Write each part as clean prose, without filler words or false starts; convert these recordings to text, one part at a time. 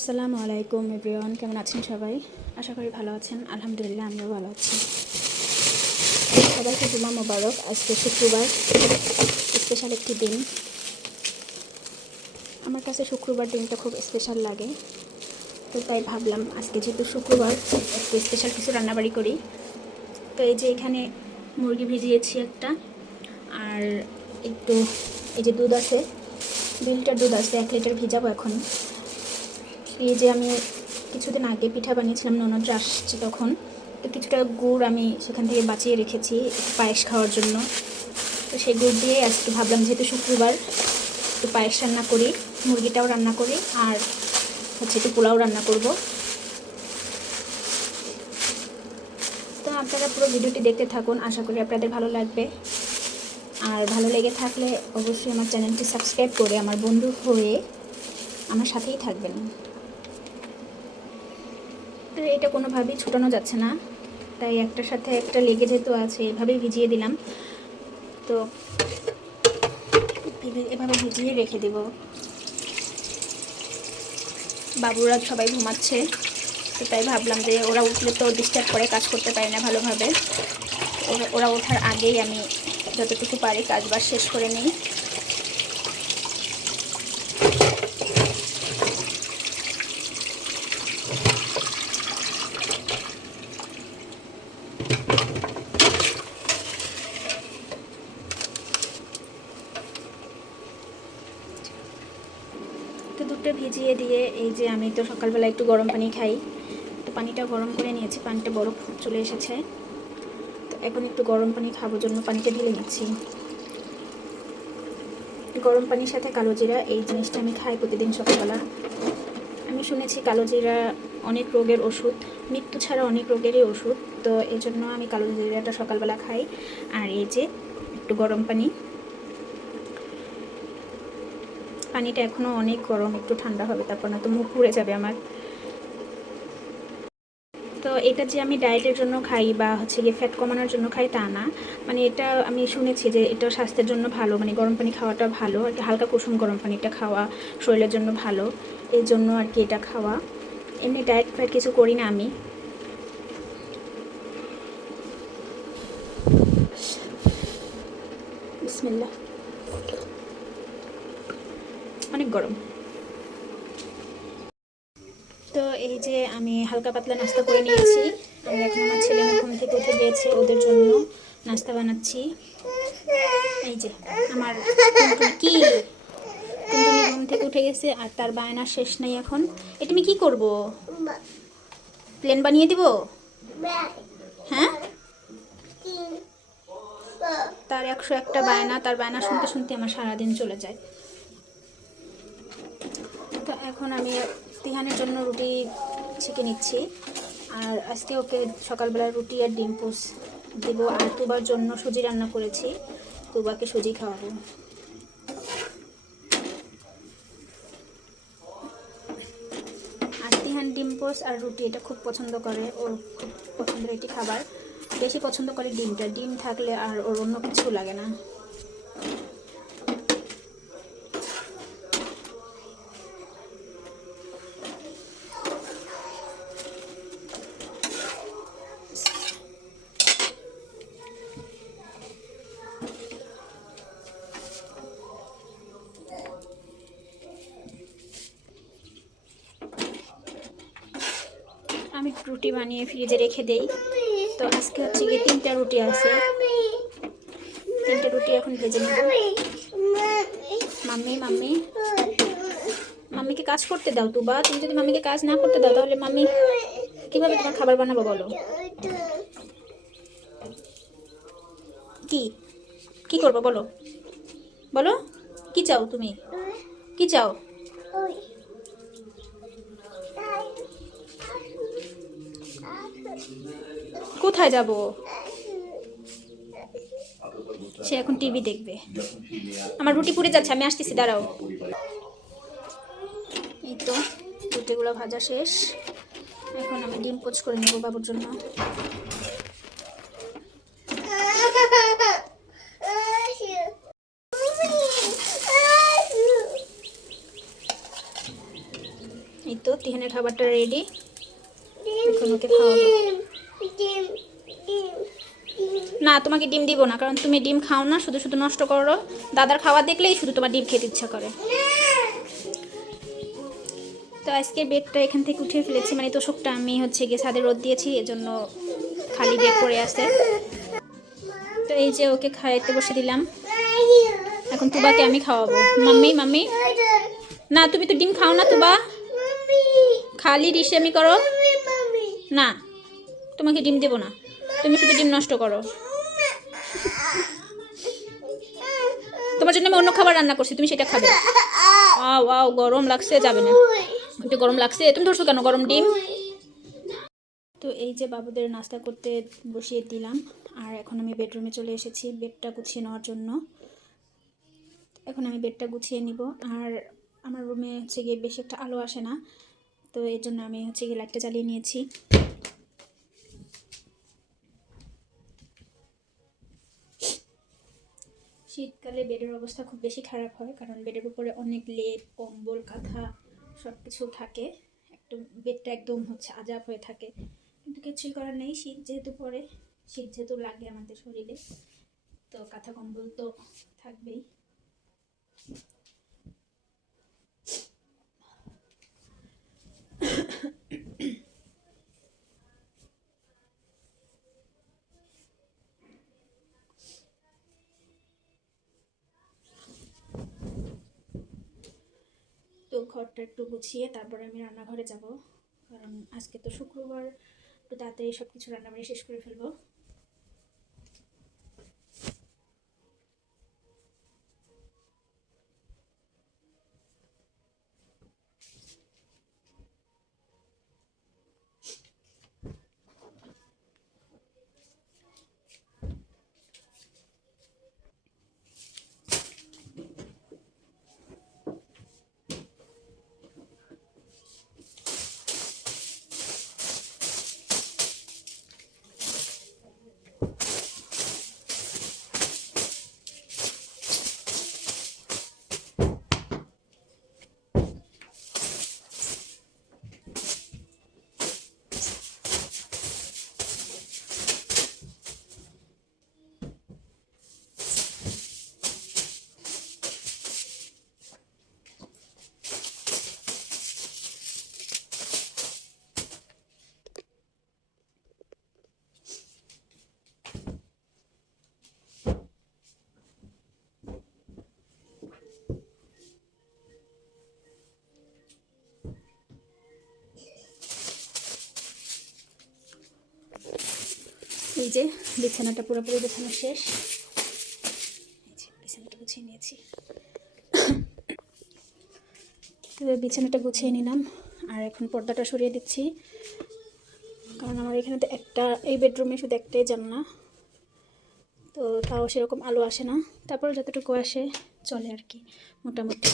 আসসালামু আলাইকুম এভরিওয়ান, কেমন আছেন সবাই? আশা করি ভালো আছেন। আলহামদুলিল্লাহ, আমিও ভালো আছি। সবাইকে জুমা মোবারক। আজকে শুক্রবার, স্পেশাল একটি দিন। আমার কাছে শুক্রবার দিনটা খুব স্পেশাল লাগে, তো তাই ভাবলাম আজকে যেহেতু শুক্রবার একটু স্পেশাল কিছু রান্নাবাড়ি করি। তো এই যে এখানে মুরগি ভিজিয়েছি একটা, আর একটু এই যে দুধ আছে, 2 লিটার দুধ আছে, 1 লিটার ভিজাবো এখন। এই যে আমি কিছুদিন আগে পিঠা বানিয়েছিলাম, ননদ আসছে তখন, তো কিছুটা গুড় আমি সেখান থেকে বাঁচিয়ে রেখেছি একটু পায়েস খাওয়ার জন্য। তো সেই গুড় দিয়ে আজকে ভাবলাম যেহেতু শুক্রবার একটু পায়েস রান্না করি, মুরগিটাও রান্না করি, আর হচ্ছে একটু পোলাও রান্না করব। তো আপনারা পুরো ভিডিওটি দেখতে থাকুন, আশা করি আপনাদের ভালো লাগবে। আর ভালো লেগে থাকলে অবশ্যই আমার চ্যানেলটি সাবস্ক্রাইব করে আমার বন্ধু হয়ে আমার সাথেই থাকবেন। তো এটা কোনোভাবেই ছুটানো যাচ্ছে না, তাই একটার সাথে একটা লেগে যেহেতু আছে এভাবেই ভিজিয়ে দিলাম। তো এভাবে ভিজিয়ে রেখে দেব। বাবুরা সবাই ঘুমাচ্ছে, তো তাই ভাবলাম যে ওরা উঠলে তো ডিস্টার্ব করে, কাজ করতে পারি না ভালোভাবে। ওরা ওঠার আগেই আমি যতটুকু পারি কাজবাজ শেষ করে নিই। তো দুধটা ভিজিয়ে দিয়ে এই যে আমি তো সকালবেলা একটু গরম পানি খাই, তো পানিটা গরম করে নিয়েছি, পানিটা বরফ চলে এসেছে। তো এখন একটু গরম পানি খাবো জন্য পানিটা ঢেলে নিচ্ছি। গরম পানির সাথে কালো জিরা, এই জিনিসটা আমি খাই প্রতিদিন সকালবেলা। আমি শুনেছি কালো জিরা অনেক রোগের ওষুধ, মৃত্যু ছাড়া অনেক রোগেরই ওষুধ। তো এই জন্য আমি কালো জিরাটা সকালবেলা খাই। আর এই যে একটু গরম পানি, পানিটা এখনও অনেক গরম, একটু ঠান্ডা হবে তারপর, না তো মুখ পুড়ে যাবে আমার। তো এটা যে আমি ডায়েটের জন্য খাই বা হচ্ছে গিয়ে ফ্যাট কমানোর জন্য খাই তা না, মানে এটা আমি শুনেছি যে এটা স্বাস্থ্যের জন্য ভালো, মানে গরম পানি খাওয়াটা ভালো আর কি, হালকা কুসুম গরম পানিটা খাওয়া শরীরের জন্য ভালো, এই জন্য আর কি এটা খাওয়া। এমনি ডায়েট ফ্যাট কিছু করি না আমি। বিসমিল্লাহ, অনেক গরম। তো এই যে আমি হালকা পাতলা নাস্তা করে নিয়েছি, আর এখন আমার ছেলে ঘুম থেকে উঠে গিয়েছে, ওদের জন্য নাস্তা বানাচ্ছি। এই যে আমার টুনটুনি, কি টুনটুনি ঘুম থেকে উঠে গেছে আর তার বায়না শেষ নেই এখন। এ তুমি কি করবো? প্লেন বানিয়ে দিব? হ্যাঁ, তার 101টা বায়না, তার বায়না শুনতে শুনতে আমার সারাদিন চলে যায়। তো এখন আমি তিহানের জন্য রুটি ছেঁকে নিচ্ছি, আর আজকে ওকে সকালবেলা রুটি আর ডিম পোস্ট দেবো। আর তুবার জন্য সুজি রান্না করেছি, তুবাকে সুজি খাওয়াবো। আর তিহান ডিম পোস্ট আর রুটি এটা খুব পছন্দ করে, ওর খুব পছন্দের এটি খাবার। বেশি পছন্দ করে ডিমটা, ডিম থাকলে আর ওর অন্য কিছু লাগে না। আমি রুটি বানিয়ে ফ্রিজে রেখে দেই। তো আজকে হচ্ছে গিয়ে 3টা রুটি আছে, 3টা রুটি এখন ভেজে নেব। মাম্মি মাম্মি মাম্মিকে কাজ করতে দাও। তুবা, তুমি যদি মাম্মিকে কাজ না করতে দাও তাহলে মাম্মি কিভাবে তোমার খাবার বানাবো বলো? কি কি করবো বলো, বলো কি চাও তুমি, কি চাও? কোথায় যাব? সে এখন টিভি দেখবে। আমার রুটি পুড়ে যাচ্ছে, আমি আসতেছি, দাঁড়াও। এই তো রুটিগুলো ভাজা শেষ, এখন আমি ডিম পোচ করে নেব বাবুর জন্য। এই তো তিহানের খাবারটা রেডি, এখন ওকে খাওয়াবো। না, তোমাকে ডিম দিব না, কারণ তুমি ডিম খাও না, শুধু শুধু নষ্ট করো। দাদার খাওয়া দেখলেই শুধু তোমার ডিম খেতে ইচ্ছা করে। তো আজকের বেডটা এখান থেকে উঠিয়ে ফেলেছি, মানে তোষকটা আমি হচ্ছে গিয়ে ছাদে রোদ দিয়েছি, এজন্য খালি বেড পড়ে আছে। তো এই যে ওকে খাইতে বসে দিলাম, এখন তুবাকে আমি খাওয়াবো। মাম্মি মাম্মি, না তুমি তো ডিম খাও না তুবা, খালি ডিশেমি করো না, তোমাকে ডিম দেবো না, তুমি শুধু ডিম নষ্ট করো। তোমার জন্য আমি অন্য খাবার রান্না করছি, তুমি সেটা খাবে। আও আও, গরম লাগছে, যাবে না, একটু গরম লাগছে, তুমি ধরছো কেন গরম ডিম। তো এই যে বাবুদের নাস্তা করতে বসিয়ে দিলাম, আর এখন আমি বেডরুমে চলে এসেছি বেডটা গুছিয়ে নেওয়ার জন্য। এখন আমি বেডটা গুছিয়ে নিব, আর আমার রুমে হচ্ছে গিয়ে বেশি একটা আলো আসে না, তো এর জন্য আমি হচ্ছে গিয়ে লাইটটা জ্বালিয়ে নিয়েছি। শীতকালে বেডের অবস্থা খুব বেশি খারাপ হয়, কারণ বেডের উপরে অনেক লেপ, কম্বল, কাঁথা সব কিছু থাকে, একদম বেডটা একদম হচ্ছে আজাব হয়ে থাকে। কিন্তু কিছুই করার নেই, শীত যেহেতু পড়ে, শীত যেহেতু লাগে আমাদের শরীরে, তো কাঁথা কম্বল তো থাকবেই। তো ঘরটা একটু গুছিয়ে তারপরে আমি রান্নাঘরে যাব, কারণ আজকে তো শুক্রবার, একটু তাড়াতাড়ি সব কিছু রান্নাবাড়ি শেষ করে ফেলবো। এই যে বিছানাটা পুরোপুরি বিছানো শেষ, এই যে বিছানাটা গুছিয়ে নিয়েছি। তো বিছানাটা গুছিয়ে নিলাম, আর এখন পর্দাটা সরিয়ে দিচ্ছি, কারণ আমার এখানে তো একটা, এই বেডরুমে শুধু একটাই জানলা, তো তাও সেরকম আলো আসে না, তারপর যতটুকু আসে চলে আর কি মোটামুটি।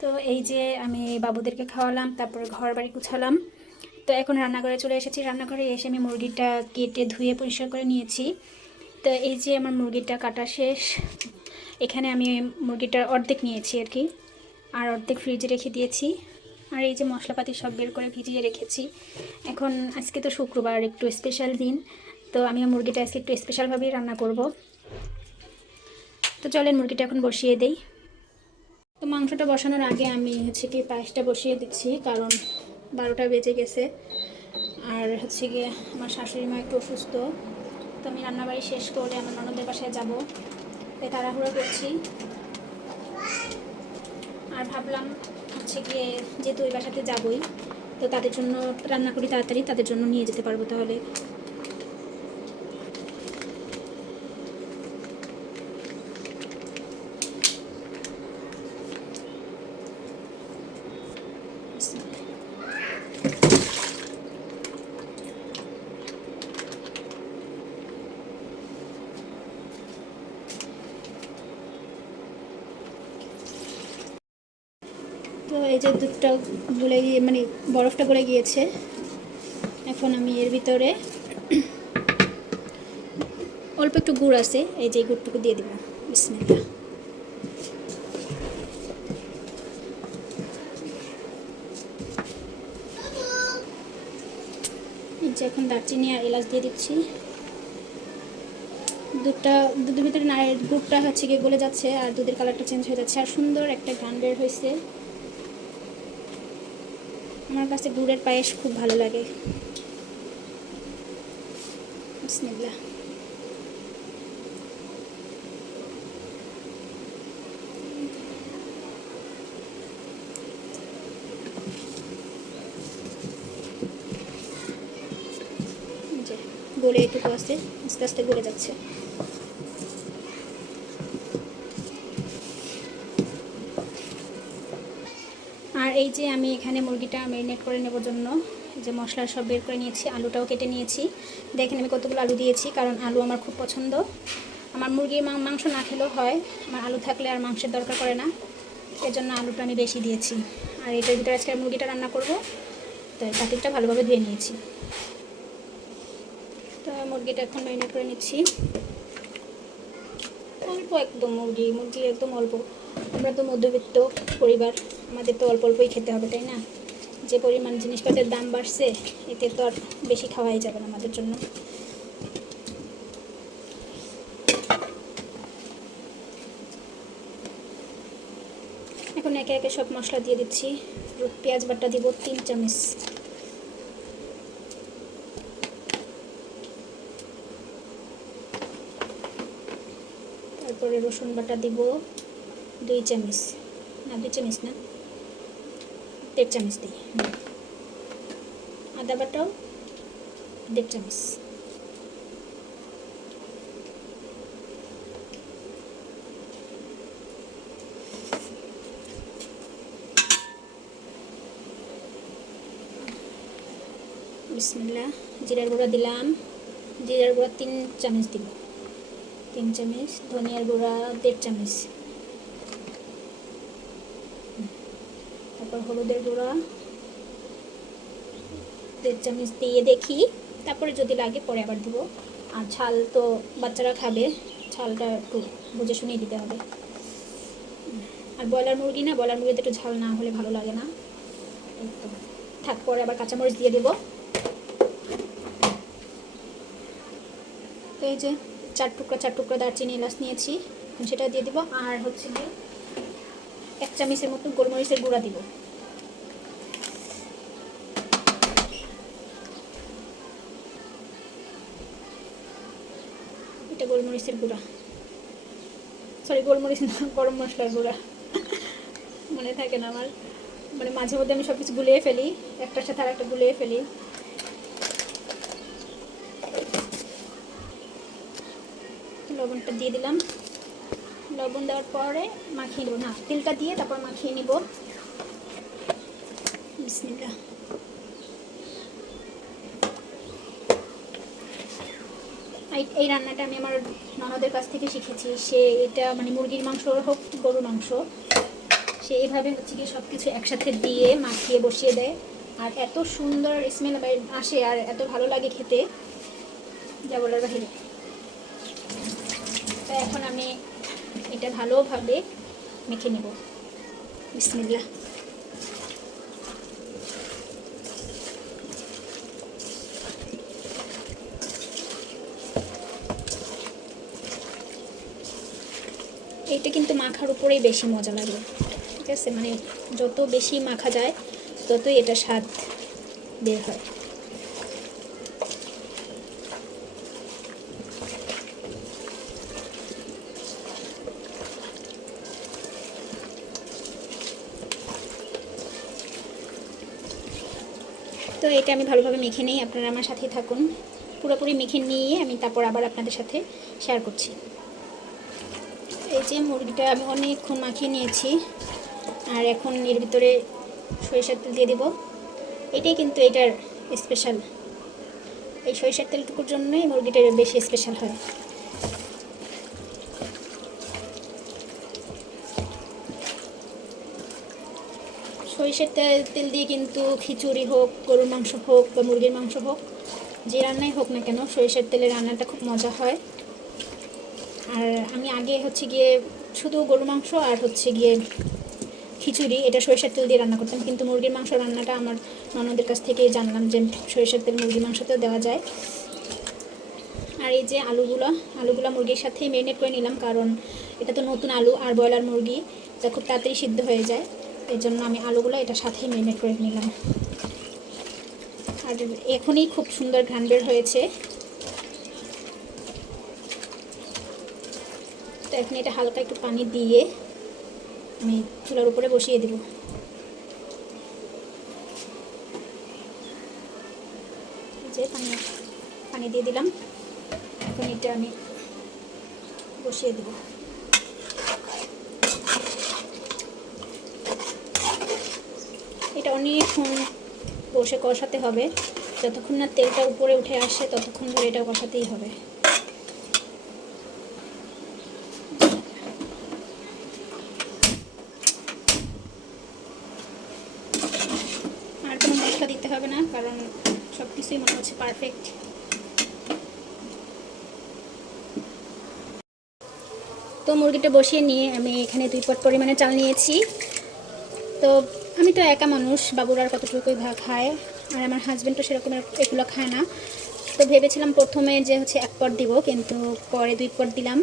তো এই যে আমি বাবুদেরকে খাওয়ালাম, তারপর ঘর বাড়ি গুছালাম, তো এখন রান্নাঘরে চলে এসেছি। রান্নাঘরে এসে আমি মুরগিটা কেটে ধুয়ে পরিষ্কার করে নিয়েছি। তো এই যে আমার মুরগিটা কাটা শেষ, এখানে আমি মুরগিটার অর্ধেক নিয়েছি আর কি, আর অর্ধেক ফ্রিজে রেখে দিয়েছি। আর এই যে মশলাপাতি সব বের করে ভিজিয়ে রেখেছি। এখন আজকে তো শুক্রবার, একটু স্পেশাল দিন, তো আমি মুরগিটা আজকে একটু স্পেশালভাবেই রান্না করব। তো চলেন মুরগিটা এখন বসিয়ে দেই। তো মাংসটা বসানোর আগে আমি হচ্ছে কি পায়েসটা বসিয়ে দিচ্ছি, কারণ 12টা বেজে গেছে, আর হচ্ছে গিয়ে আমার শাশুড়ি মা একটু অসুস্থ, তো আমি রান্নাবাড়ি শেষ করে আমার ননদের বাসায় যাব, তাই তাড়াহুড়ো করছি। আর ভাবলাম হচ্ছে গিয়ে যেহেতু ওই বাসাতে যাবই, তো তাদের জন্য রান্না করি তাড়াতাড়ি, তাদের জন্য নিয়ে যেতে পারবো তাহলে। তো এই যে দুধটা গলে গিয়ে, মানে বরফটা গলে গিয়েছে, এখন আমি এর ভিতরে অল্প একটু গুড় আছে, এই যে গুড়টুকু দিয়ে দিব, বিসমিল্লাহ। যে এখন দারচিনি আর এলাচ দিয়ে দিচ্ছি। দুধের ভিতরে গুড়টা হচ্ছে গিয়ে গলে যাচ্ছে আর দুধের কালারটা চেঞ্জ হয়ে যাচ্ছে আর সুন্দর একটা ঘ্রাণ বের হয়েছে। আমার কাছে গুড়ের পায়েস খুব ভালো লাগে। বিসমিল্লাহ। গলে এটুকু আছে, আস্তে আস্তে গলে যাচ্ছে। আর এই যে আমি এখানে মুরগিটা ম্যারিনেট করে নেবার জন্য যে মশলা সব বের করে নিয়েছি, আলুটাও কেটে নিয়েছি। দেখেন আমি কতগুলো আলু দিয়েছি, কারণ আলু আমার খুব পছন্দ। আমার মুরগির মাংস না খেলেও হয়, আমার আলু থাকলে আর মাংসের দরকার পড়ে না, এজন্য আলুটা আমি বেশি দিয়েছি। আর এটার ভিতরে আজকে মুরগিটা রান্না করব, তো পাতিলটা ভালোভাবে ধুয়ে নিয়েছি। তো মুরগিটা এখন ম্যারিনেট করে নিচ্ছি। অল্প একদম মুরগি একদম অল্প। আমরা তো মধ্যবিত্ত পরিবার, আমাদের তো অল্প অল্পই খেতে হবে, তাই না? যে পরিমাণ জিনিসপত্রের দাম বাড়ছে, এতে তো আর বেশি খাওয়াই যাবে না আমাদের জন্য। এখন একে একে সব মশলা দিয়ে দিচ্ছি। পেঁয়াজ বাটা দিব 3 চামচ, তারপরে রসুন বাটা দিব 2 চামচ, না 2 চামচ না 1.5 চামচ দিই। আদা বাটাও 1.5 চামচ। বিসমিল্লাহ। জিরার গুঁড়া দিলাম, জিরার গুঁড়া 3 চামচ দিব, 3 চামচ। ধনিয়ার গুঁড়া 1.5 চামচ। তারপর হলুদের গুঁড়া 1.5 চামচ দিয়ে দেখি, তারপরে যদি লাগে পরে আবার দিব। আর ঝাল তো বাচ্চারা খাবে, ঝালটা একটু বুঝে শুনেই দিতে হবে। আর ব্রয়লার মুরগি না, ব্রয়লার মুরগিতে একটু ঝাল না হলে ভালো লাগে না। থাক, পরে আবার কাঁচামরিচ দিয়ে দেবো। তো এই যে 4 টুকরা দারচিনি এলাচ নিয়েছি, সেটা দিয়ে দিব। আর হচ্ছে যে 1 চামচের মতো গোলমরিচের গুঁড়া দিব। এটা গোলমরিচের গুঁড়া, সরি গোলমরিচ না, গরম মশলার গুঁড়া। মনে থাকে না আমার, মানে মাঝে মধ্যে আমি সব কিছু গুলিয়ে ফেলি, একটার সাথে আর একটা গুলিয়ে ফেলি। লবণটা দিয়ে দিলাম। লবণ দেওয়ার পরে মাখিয়ে নেব, না তেলটা দিয়ে তারপর মাখিয়ে নিব। বিসমিল্লাহ। এই রান্নাটা আমি আমার ননদের কাছ থেকে শিখেছি। সে এটা মানে মুরগির মাংস হোক গরুর মাংস, সে এইভাবে হচ্ছে কি সব কিছু একসাথে দিয়ে মাখিয়ে বসিয়ে দেয়, আর এত সুন্দর স্মেল আসে আর এত ভালো লাগে খেতে, যা বলার বাহিরে। তো এখন আমি এটা ভালোভাবে মেখে নেব। বিসমিল্লাহ। এইটা কিন্তু মাখার উপরেই বেশি মজা লাগে, ঠিক আছে? মানে যত বেশি মাখা যায় ততই এটা স্বাদ বের হয়। তো এটা আমি ভালোভাবে মেখে নিই, আপনারা আমার সাথেই থাকুন। পুরোপুরি মেখে নিয়ে আমি তারপর আবার আপনাদের সাথে শেয়ার করছি। এই যে মুরগিটা আমি অনেকক্ষণ মাখিয়ে নিয়েছি, আর এখন এর ভিতরে সরিষার তেল দিয়ে দেব। এটাই কিন্তু এটার স্পেশাল, এই সরিষার তেলটুকুর জন্যই মুরগিটা বেশি স্পেশাল হয়। সরিষার তেল দিয়ে কিন্তু খিচুড়ি হোক, গরুর মাংস হোক বা মুরগির মাংস হোক, যে রান্নাই হোক না কেন, সরিষার তেলের রান্নাটা খুব মজা হয়। আর আমি আগে হচ্ছে গিয়ে শুধু গরুর মাংস আর হচ্ছে গিয়ে খিচুড়ি, এটা সরিষার তেল দিয়ে রান্না করতাম, কিন্তু মুরগির মাংস রান্নাটা আমার ননদের কাছ থেকেই জানলাম যে সরিষার তেল মুরগির মাংসতেও দেওয়া যায়। আর এই যে আলুগুলো মুরগির সাথেই ম্যারিনেট করে নিলাম, কারণ এটা তো নতুন আলু আর ব্রয়লার মুরগি, এটা খুব তাড়াতাড়ি সিদ্ধ হয়ে যায়, এই জন্য আমি আলুগুলো এটার সাথেই ম্যারিনেট করে নিলাম। আর এখনই খুব সুন্দর ঘ্রাণ বের হয়েছে। তো এখন এটা হালকা একটু পানি দিয়ে আমি চুলার উপরে বসিয়ে দেব। যে পানি দিয়ে দিলাম, এখন এটা আমি বসিয়ে দেব। এটা অনেকক্ষণ বসে কষাতে হবে, যতক্ষণ না তেলটা উপরে উঠে আসে ততক্ষণ ধরে এটা কষাতেই হবে। আর কোনো মশলা দিতে হবে না, কারণ সব কিছুই মনে হচ্ছে পারফেক্ট। তো মুরগিটা বসিয়ে নিয়ে আমি এখানে 2 পট পরিমাণে চাল নিয়েছি। তো আমি তো একা মানুষ, বাবুর আর কতটুকুই খায়, আর আমার হাজব্যান্ডও সেরকম এগুলো খায় না। তো ভেবেছিলাম প্রথমে যে হচ্ছে 1 পট দিব, কিন্তু পরে 2 পট দিলাম,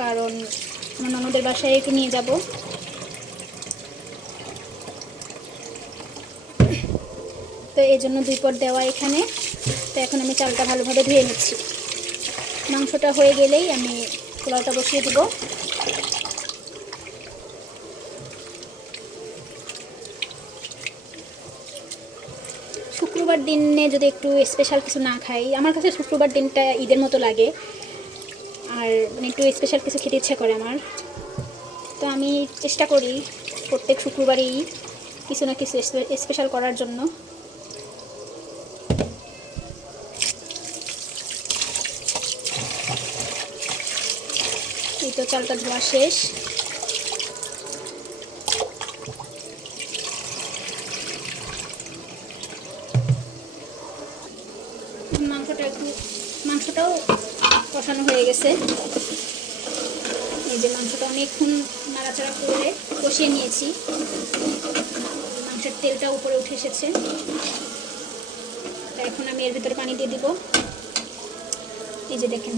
কারণ আমার ননদের বাসায় একটু নিয়ে যাব। তো এই জন্য 2 পট দেওয়া এখানে। তো এখন আমি চালটা ভালোভাবে ধুয়ে নিচ্ছি। মাংসটা হয়ে গেলেই আমি পোলাওটা বসিয়ে দেব। শুক্রবার দিনে যদি একটু স্পেশাল কিছু না খাই, আমার কাছে শুক্রবার দিনটা ঈদের মতো লাগে, আর মানে একটু স্পেশাল কিছু খেতে ইচ্ছা করে আমার। তো আমি চেষ্টা করি প্রত্যেক শুক্রবারেই কিছু না কিছু স্পেশাল করার জন্য। এই তো চালটা ধোয়া শেষ। মাংসটাও কষানো হয়ে গেছে। এই যে মাংসটা অনেকক্ষণ নাড়াচাড়া করে কষিয়ে নিয়েছি, মাংসের তেলটা উপরে উঠে এসেছে। তা এখন আমি এর ভিতরে পানি দিয়ে দিব। এই যে দেখেন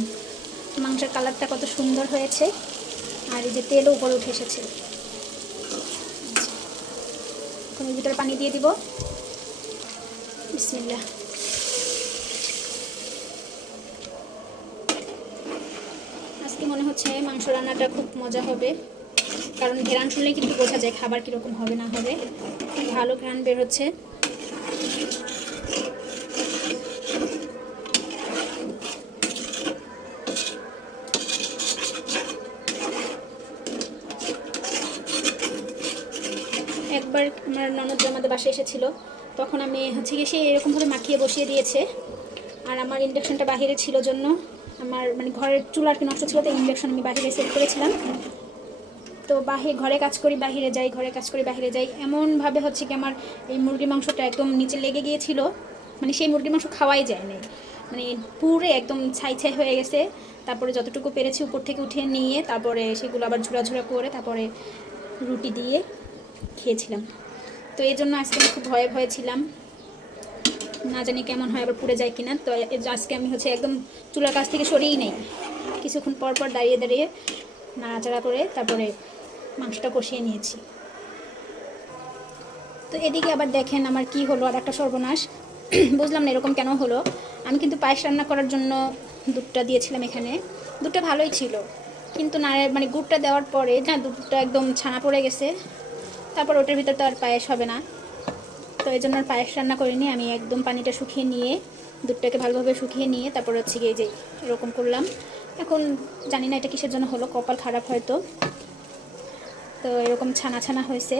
মাংসের কালারটা কত সুন্দর হয়েছে, আর এই যে তেলও উপরে উঠে এসেছে। এখন এর ভিতরে পানি দিয়ে দিব। বিসমিল্লাহ। আজকে মনে হচ্ছে মাংস রান্নাটা খুব মজা হবে, কারণ ঘ্রাণ শুনলে কিন্তু বোঝা যায় খাবার কীরকম হবে না হবে। ভালো ঘ্রাণ বের হচ্ছে। একবার আমার ননদ আমাদের বাসায় এসেছিলো, তখন আমি হচ্ছে গিয়ে সে এরকমভাবে মাখিয়ে বসিয়ে দিয়েছে, আর আমার ইন্ডাকশনটা বাহিরে ছিল জন্য আমার মানে ঘরের চুলা আর কি নষ্ট ছিল, তো ইন্ডাকশন আমি বাহিরে সেট করেছিলাম। তো ঘরে কাজ করি বাহিরে যাই, ঘরে কাজ করি বাহিরে যাই, এমনভাবে হচ্ছে কি আমার এই মুরগির মাংসটা একদম নিচে লেগে গিয়েছিল, মানে সেই মুরগির মাংস খাওয়াই যায় না, মানে পুরো একদম ছাই ছাই হয়ে গেছে। তারপরে যতটুকু পেরেছি উপর থেকে উঠিয়ে নিয়ে তারপরে সেগুলো আবার ঝুড়া করে তারপরে রুটি দিয়ে খেয়েছিলাম। তো এই জন্য আজকে আমি খুব ভয়ে ভয়ে ছিলাম, না জানি কেমন হয়, আবার পুড়ে যায় কিনা। তো আজকে আমি হচ্ছে একদম চুলার কাছ থেকে সরিয়েই নেই, কিছুক্ষণ পর পর দাঁড়িয়ে দাঁড়িয়ে নাড়াচাড়া করে তারপরে মাংসটা কষিয়ে নিয়েছি। তো এদিকে আবার দেখেন আমার কি হলো, আর একটা সর্বনাশ। বুঝলাম না এরকম কেন হলো। আমি কিন্তু পায়েস রান্না করার জন্য দুধটা দিয়েছিলাম এখানে, দুধটা ভালোই ছিল, কিন্তু না মানে গুড়টা দেওয়ার পরে না দুধটা একদম ছানা পড়ে গেছে। তারপর ওটার ভিতর তো আর পায়েস হবে না, তো এই জন্য আর পায়েস রান্না করিনি। আমি একদম পানিটা শুকিয়ে নিয়ে দুধটাকে ভালোভাবে শুকিয়ে নিয়ে তারপর হচ্ছে গিয়ে যে এরকম করলাম। এখন জানি না এটা কিসের জন্য হলো, কপাল খারাপ হয়তো। তো এরকম ছানা ছানা হয়েছে,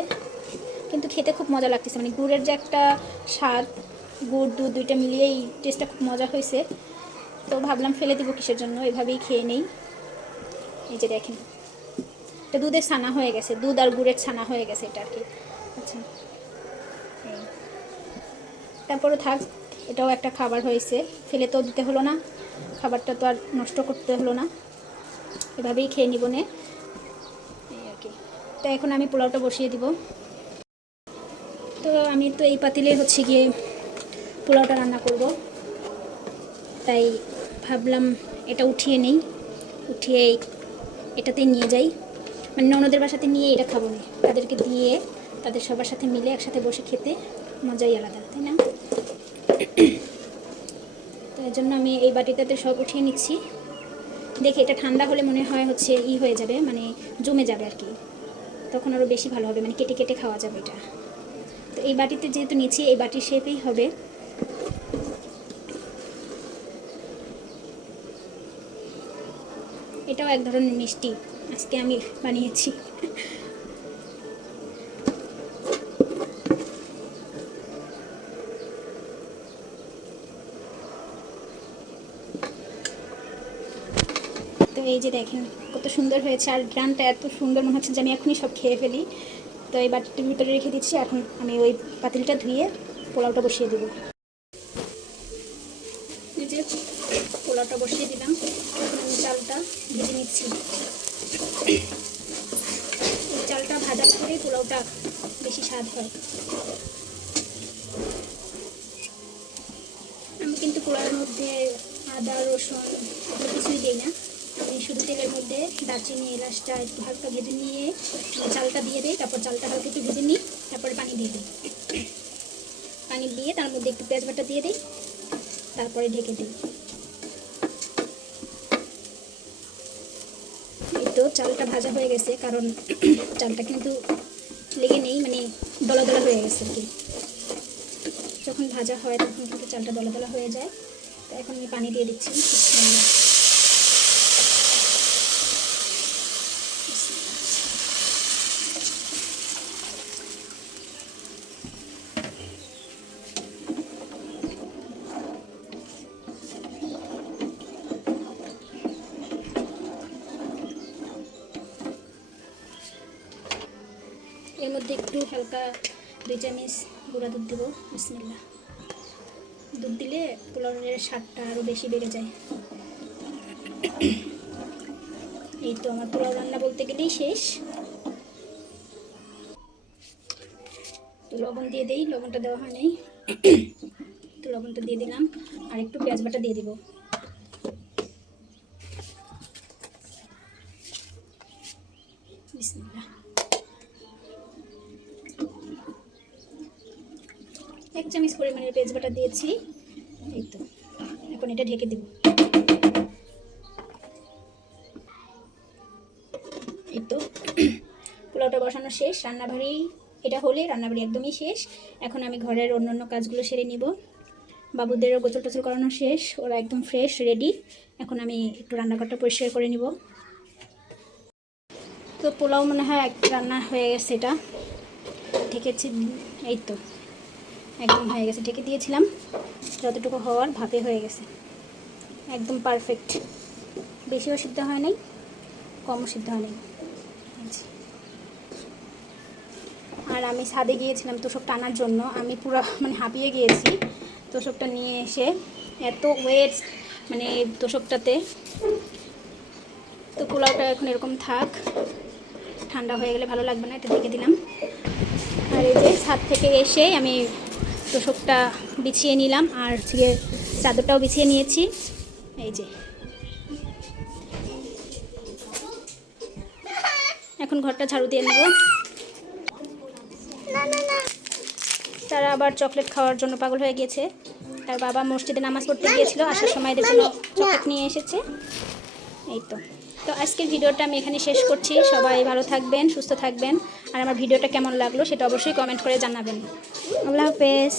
কিন্তু খেতে খুব মজা লাগতেছে, মানে গুড়ের যে একটা স্বাদ, গুড় দুধ দুইটা মিলিয়েই টেস্টটা খুব মজা হয়েছে। তো ভাবলাম ফেলে দিব কিসের জন্য, এভাবেই খেয়ে নেই। এই যে দেখেন এটা দুধের ছানা হয়ে গেছে, দুধ আর গুড়ের ছানা হয়ে গেছে এটা আর কি। আচ্ছা তারপরে থাক, এটাও একটা খাবার হয়েছে, ফেলে তো দিতে হলো না, খাবারটা তো আর নষ্ট করতে হলো না, এভাবেই খেয়ে নিব নে এই আর কি। তো এখন আমি পোলাওটা বসিয়ে দিব। তো আমি তো এই পাতিলে হচ্ছে গিয়ে পোলাওটা রান্না করব, তাই ভাবলাম এটা উঠিয়ে নেই, উঠিয়ে এটাতেই নিয়ে যাই, মানে ননদের বাসাতে নিয়ে এটা খাবো না, তাদেরকে দিয়ে তাদের সবার সাথে মিলে একসাথে বসে খেতে মজাই আলাদা, তাই না? তো এর জন্য আমি এই বাটিটাতে সব উঠিয়ে নিচ্ছি। দেখি এটা ঠান্ডা হলে মনে হয় হচ্ছে হয়ে যাবে, মানে জমে যাবে আর কি, তখন আরও বেশি ভালো হবে, মানে কেটে কেটে খাওয়া যাবে এটা। তো এই বাটিতে যেহেতু নিচ্ছি, এই বাটির শেপেই হবে। এটাও এক ধরনের মিষ্টি, আজকে আমি বানিয়েছি। তো এই যে দেখেন কত সুন্দর হয়েছে, আর গ্রানটা এত সুন্দর, মনে হচ্ছে যে আমি এখনই সব খেয়ে ফেলি। তো এই বাটিটার ভিতরে রেখে দিচ্ছি, এখন আমি ওই পাতিলটা ধুয়ে পোলাওটা বসিয়ে দেবো। এই যে পোলাওটা বসিয়ে দিলাম, এখন আমি চালটা ভেজে নিচ্ছি। এই চালটা ভাজা করে পোলাওটা বেশি স্বাদ হয়। আমি কিন্তু পোলাওর মধ্যে আদা রসুন এগুলো কিছুই দিই না, আমি শুধু তেলের মধ্যে দারচিনি এলাচটা একটু হালকা ভেজে নিয়ে চালটা দিয়ে দিই, তারপর চালটা হালকা একটু ভেজে নিই, তারপরে পানি দিয়ে দিই, পানি দিয়ে তার মধ্যে একটু পেঁয়াজ বাটা দিয়ে দিই, তারপরে ঢেকে দিই। এই তো চালটা ভাজা হয়ে গেছে, কারণ চালটা কিন্তু লেগে নেই, মানে দলা দলা হয়ে গেছে আর কি। যখন ভাজা হয় তখন কিন্তু চালটা দলা দলা হয়ে যায়। তো এখন আমি পানি দিয়ে দিচ্ছি। এর মধ্যে একটু হালকা 2 চামচ গুঁড়া দুধ দেবো। বিসমিল্লাহ। দুধ দিলে পোলাওয়ের স্বাদটা আরও বেশি বেড়ে যায়। এই তো আমার পোলাও রান্না বলতে গেলেই শেষ। তো লবণ দিয়ে দিই, লবণটা দেওয়া হয় নাই, তো লবণটা দিয়ে দিলাম, আর একটু পেঁয়াজ বাটা দিয়ে দিব। বিসমিল্লাহ। 1 চামচ পরিমাণের পেঁয়াজ বাটা দিয়েছি। এই তো এখন এটা ঢেকে দেব। এই তো পোলাওটা বসানো শেষ, রান্নাবাড়ি এটা হলে রান্নাবাড়ি একদমই শেষ। এখন আমি ঘরের অন্যান্য কাজগুলো সেরে নিব। বাবুদেরও গোসল টোসল করানো শেষ, ওরা একদম ফ্রেশ রেডি। এখন আমি একটু রান্নাঘরটা পরিষ্কার করে নিব। তো পোলাও মনে হয় রান্না হয়ে গেছে, এটা ঢেকেছি। এই তো একদম হয়ে গেছে, ঢেকে দিয়েছিলাম, যতটুকু হওয়ার ভাপে হয়ে গেছে, একদম পারফেক্ট। বেশিও সিদ্ধ হয় নাই, কমও সিদ্ধ হয় নাই। আর আমি ছাদে গিয়েছিলাম তোষকটা আনার জন্য, আমি পুরো মানে হাঁপিয়ে গিয়েছি তোষকটা নিয়ে এসে, এত ওয়েট মানে তোষকটাতে। তো পোলাওটা এখন এরকম থাক, ঠান্ডা হয়ে গেলে ভালো লাগবে না, এটা ঢেকে দিলাম। আর এই যে ছাদ থেকে এসে আমি তোষকটা বিছিয়ে নিলাম, আর হচ্ছে চাদরটাও বিছিয়ে নিয়েছি। এই যে এখন ঘরটা ঝাড়ু দিয়ে নেব। তারা আবার চকলেট খাওয়ার জন্য পাগল হয়ে গিয়েছে। তার বাবা মসজিদে নামাজ পড়তে গিয়েছিল, আসার সময় এদের জন্য চকলেট নিয়ে এসেছে। এই তো আজকের ভিডিওটা আমি এখানে শেষ করছি। সবাই ভালো থাকবেন, সুস্থ থাকবেন, আর আমার ভিডিওটা কেমন লাগলো সেটা অবশ্যই কমেন্ট করে জানাবেন। আল্লাহ হাফেজ।